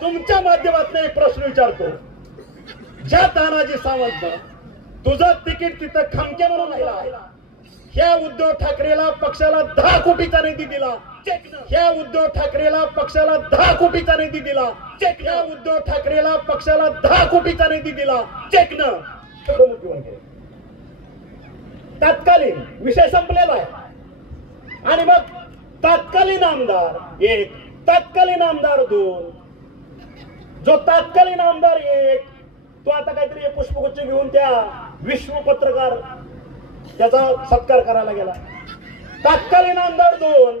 तुमच्या माध्यमातून एक प्रश्न विचारतो. ज्या तानाजी सावंत तुझं तिकीट तिथं खमके म्हणून राहिला ह्या उद्धव ठाकरेला पक्षाला दहा कोटीचा निधी दिला. ह्या उद्धव ठाकरेला पक्षाला दहा कोटीचा निधी दिला. ह्या उद्धव ठाकरेला पक्षाला दहा कोटीचा निधी दिला. चेकनं. प्रमुख तत्कालीन विषय संपलेला आहे. आणि मग तत्कालीन आमदार एक तत्कालीन आमदार दोन जो तत्कालीन आमदार एक तो आता काहीतरी पुष्पगुच्छ घेऊन त्या विश्व पत्रकार त्याचा सत्कार करायला गेला. तत्कालीन आमदार दोन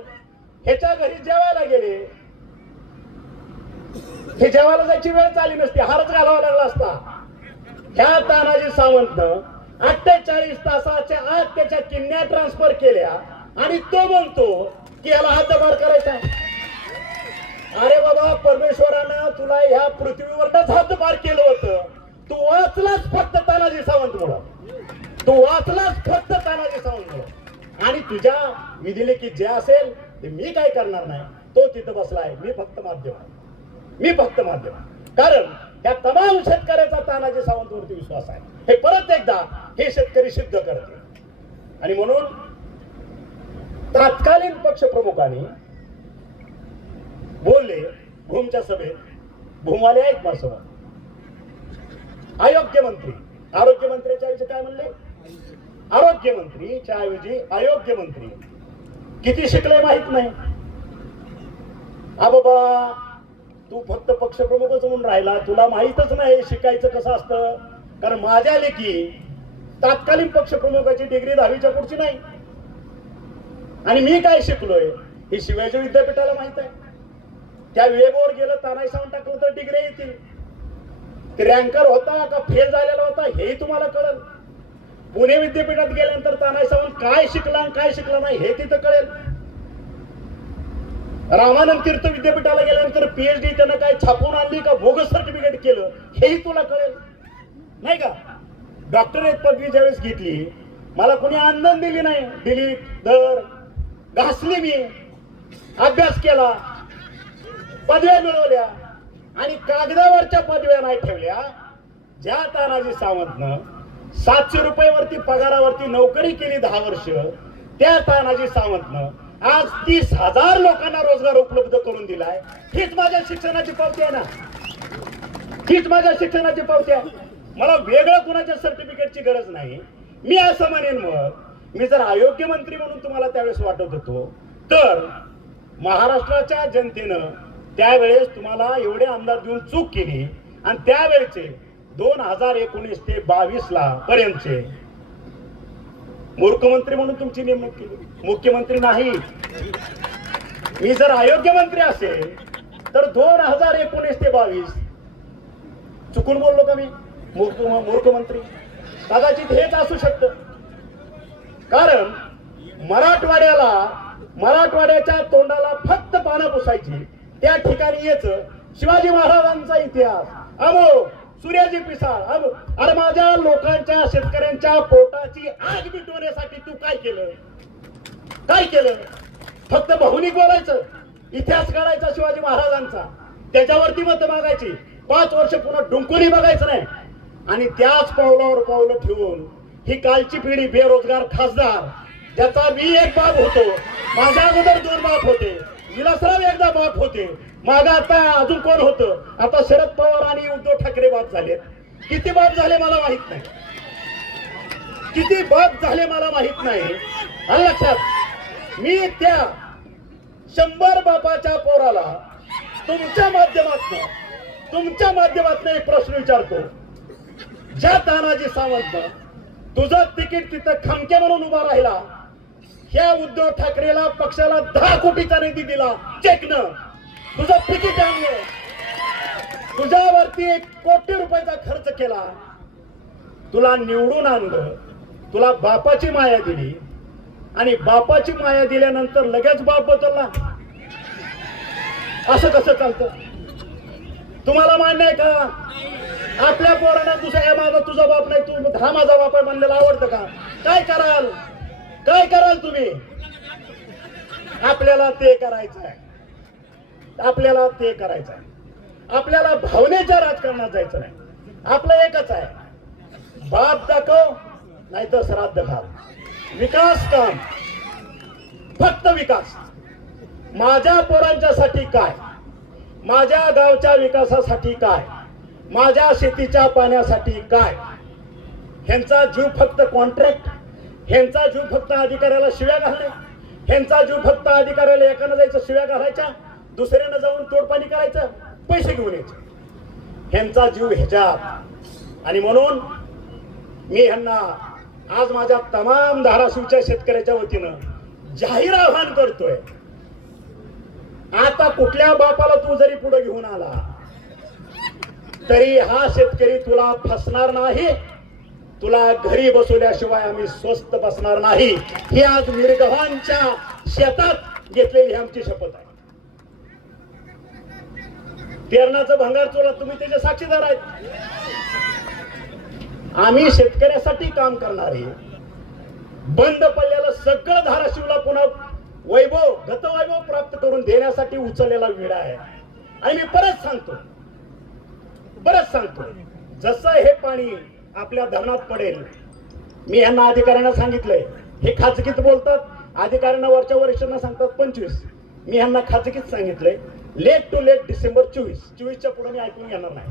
ह्याच्या घरी जेवायला गेले. हे जेवायला जायची वेळ चाली नसती हारच घालावा लागला असता. ह्या तानाजी सावंत अठ्ठेचाळीस तासाच्या आत त्याच्या किन्या ट्रान्सफर केल्या आणि तो म्हणतो की याला हद्दपार करायचा अरे बाबा परमेश्वरानं तुला ह्या पृथ्वीवरच हद्दपार केलं होतं. तू वाचलाच फक्त तानाजी सावंत म्हणून तू वाचलाच फक्त तानाजी सावंत म्हणून आणि तुझ्या विधिले की जे असेल ते मी काय करणार नाही. तो तिथं बसलाय. मी फक्त माध्यम मी फक्त माध्यम कारण या तमाम शेतकऱ्याचा तानाजी सावंतवरती विश्वास आहे. हे परत एकदा हे शेतकरी सिद्ध करते आणि म्हणून तत्कालीन पक्ष प्रमुखांनी बोलले भूमच्या सभेत भूमवाले आहेत माझ्यासमोर आरोग्य मंत्री आरोग्य मंत्र्याच्या ऐवजी काय म्हणले? आरोग्य मंत्रीच्या ऐवजी आरोग्य मंत्री किती शिकले माहीत नाही. आ बाबा तू फक्त पक्षप्रमुखच म्हणून राहिला. तुला माहीतच नाही शिकायचं कसं असतं. कारण माझ्या लेखी तात्कालीन पक्षप्रमुखाची डिग्री दहावीच्या पुढची नाही. आणि मी काय शिकलोय हे शिवाजी विद्यापीठाला माहीत आहे. त्या वेगवर गेलं तानाही सावंत टाकलं तर डिग्री येतील. रँकर होता का फेल झालेला होता हेही तुम्हाला कळेल. पुणे विद्यापीठात गेल्यानंतर तानाई सावंत काय शिकला आणि काय शिकला नाही हे तिथं कळेल. रामानंद तीर्थ विद्यापीठाला गेल्यानंतर पीएचडी त्यानं काय छापून आणली का बोगस सर्टिफिकेट केलं हेही तुला कळेल. नाही का? डॉक्टरेट पदवी ज्यावेळेस घेतली मला कोणी आनंद दिली नाही. दिली दर घासली मी. अभ्यास केला. पदव्या मिळवल्या आणि कागदावरच्या पदव्या नाही ठेवल्या ज्या तानाजी सावंतनं सातशे रुपयावरती पगारावरती नोकरी केली दहा वर्ष त्या तानाजी सावंतनं आज तीस हजार लोकांना रोजगार उपलब्ध करून दिलाय. हीच माझ्या शिक्षणाची पावती आहे ना? हीच माझ्या शिक्षणाची पावती आहे. मला वेगळं कुणाच्या सर्टिफिकेटची गरज नाही. मी असं म्हणेन मग मी जर आरोग्य मंत्री म्हणून तुम्हाला त्यावेळेस वाटत होतो तर महाराष्ट्राच्या जनतेनं त्यावेळेस तुम्हाला एवढे अंदाज देऊन चूक केली. आणि त्यावेळेचे दोन हजार एकोणीस ते बावीस ला पर्यंतचे. मूर्खमंत्री म्हणून तुमची नेमणूक केली. मुख्यमंत्री नाही. मी जर अयोग्य मंत्री असेल तर दोन हजार एकोणीस ते बावीस. चुकून बोललो का मी? मुख्यमंत्री मूर्खमंत्री कदाचित हेच असू शकतं. कारण मराठवाड्याला मराठवाड्याच्या तोंडाला फक्त पानं पुसायची. त्या ठिकाणी येच शिवाजी महाराजांचा इतिहास. अमो सूर्याजी पिसाळ अमो अरे माझ्या लोकांच्या शेतकऱ्यांच्या पोटाची आग मिटवण्यासाठी तू काय केलं? काय केलं? फक्त भावनिक बोलायचं. इतिहास काढायचा शिवाजी महाराजांचा. त्याच्यावरती मत मागायची. पाच वर्ष पुन्हा डुंकुनी बघायचं नाही. आणि त्याच पावलावर पावलं ठेवून ही कालची पिढी बेरोजगार खासदार ज्याचा मी एक बाप होतो. माझ्या अगोदर दोन बाप होते. विलासराव एकदा बाप होते. माग आता अजून कोण होतं? आता शरद पवार आणि उद्धव ठाकरे बाप झाले किती बाप झाले मला माहीत नाही. किती बाप झाले मला माहीत नाही. लक्षात. मी त्या शंभर बापाच्या पोराला तुमच्या माध्यमातून तुमच्या माध्यमातून एक प्रश्न विचारतो. ज्या तानाजी सावंत तुझं तिकीट तिथं खमके म्हणून उभा राहिला ह्या उद्धव ठाकरेला पक्षाला दहा कोटीचा निधी दिला. चेकनं. तुझं तिकीट आणलं तुझ्यावरती एक कोटी रुपयाचा खर्च केला. तुला निवडून आणलं. तुला बापाची माया दिली. आणि बापाची माया दिल्यानंतर लगेच बाप बदलला. असं कसं चालतं? तुम्हाला मान्य आहे का? आपल्या पोरांना तुझा हे माझा तुझा बाप नाही तू हा माझा बाप आहे म्हणलेला आवडतं का? काय कराल? काय कराल तुम्ही? आपल्याला ते करायचं आहे. आपल्याला ते करायचं आहे. आपल्याला भावनेच्या राजकारणात जायचं नाही. आपलं एकच आहे. बाप दाखव नाही तर श्राद्ध घाल. विकास काम. फक्त विकास. माझ्या पोरांच्यासाठी काय? माझ्या गावच्या विकासासाठी काय? माझ्या शेतीच्या पाण्यासाठी काय? ह्यांचा जीव फक्त कॉन्ट्रॅक्ट ह्यांचा जीव फक्त अधिकाऱ्याला शिव्या घालणे. ह्यांचा जीव फक्त अधिकाऱ्याला एकानं जायचं शिव्या घालायच्या. दुसऱ्यानं जाऊन तोडपाणी करायचं पैसे घेऊन यायचे. ह्यांचा जीव ह्याच्यात. आणि म्हणून मी ह्यांना आज माझ्या तमाम धाराशिवच्या शेतकऱ्याच्या वतीनं जाहीर आव्हान करतोय. आता कुठल्या बापाला तू जरी पुढे घेऊन आला तरी हा शेतकरी तुला फसणार नाही. तुला घरी बसवल्याशिवाय आम्ही स्वस्त बसणार नाही. ही आज मिरगव्हांच्या शेतात घेतलेली आमची शपथ आहे. पेरणाचं भंगार चोला तुम्ही त्याचे साक्षीदार आहेत. आम्ही शेतकऱ्यासाठी काम करणारे बंद पडलेलं सगळं धाराशिवला पुन्हा वैभव गतवैभव प्राप्त करून देण्यासाठी उचललेला विडा आहे. आणि मी परत सांगतो परत सांगतो जसं हे पाणी आपल्या धरणात पडेल. मी यांना अधिकाऱ्यांना सांगितलंय. हे खाजगीत बोलतात. अधिकाऱ्यांना वरच्या वरिष्ठांना सांगतात पंचवीस. मी यांना खाजगीत सांगितलंय. लेट टू लेट डिसेंबर चोवीस. चोवीसच्या पुढे मी ऐकून घेणार नाही.